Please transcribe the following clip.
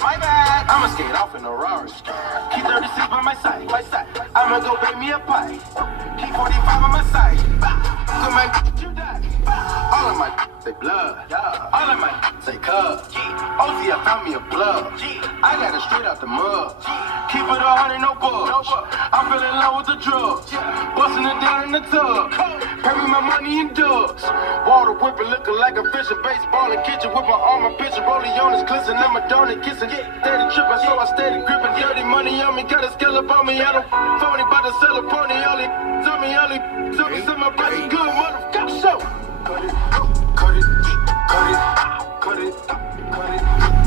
My bad. I'ma skate off in a Rari. Keep 36 by my side. I'ma go bake me a pie. Keep 45 on my side. Good man, you die. All of my say blood. All of my say cub. OT, I found me a plug. I got it straight out the mud. Keep it 100, no bugs. I fell in love with the drugs. Busting it down in the tub. Pay me my money in dubs. Water whipping, looking like a fish in baseball and kitchen. With my arm, my pitcher, rolling on his glisten. I'm a donut kissing. Steady tripping, so I steady gripping. Dirty money on me, got a scale up on me. I don't phony, about to sell a pony. Only tell me, some my brother good motherfucker. So cut it, cut it, cut it, cut it, cut it.